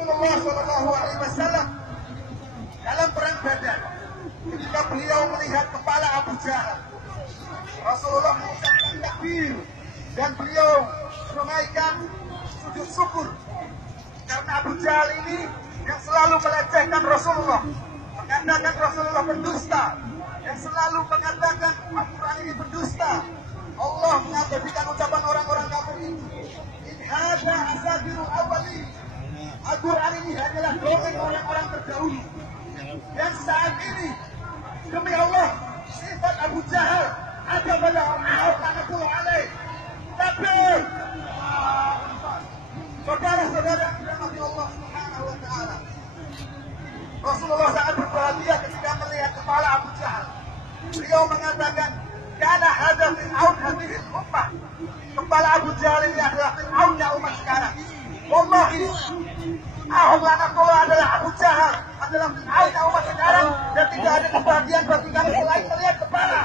Rasulullah Shallallahu Alaihi Wasallam dalam perang Badar, ketika beliau melihat kepala Abu Jahal, Rasulullah mengucapkan takbir dan beliau menunaikan sujud syukur karena Abu Jahal ini yang selalu melecehkan Rasulullah, mengatakan Rasulullah pendusta, yang selalu mengatakan Al-Quran ini pendusta. Allah mengabadikan ucapan orang-orang kafir itu. In hadza asatirul awwalin. Al-Quran ini hanyalah dongeng orang-orang terdahulu. Dan saat ini, demi Allah, sifat Abu Jahal ada pada Ahok Anatullah alaih. Tapi saudara-saudara yang dirahmati Allah Subhanahu wa Ta'ala, Rasulullah sangat berbahagia ketika melihat kepala Abu Jahal. Beliau mengatakan, karena hadza Fir'aun hadhil ummah. Kepala Abu Jahal ini adalah Fir'aunnya umat sekarang. Wallahi, Ahok Anatullah adalah Abu Jahal, adalah Fir'aunnya umat sekarang, dan tidak ada kebahagiaan bagi kami selain melihat kepala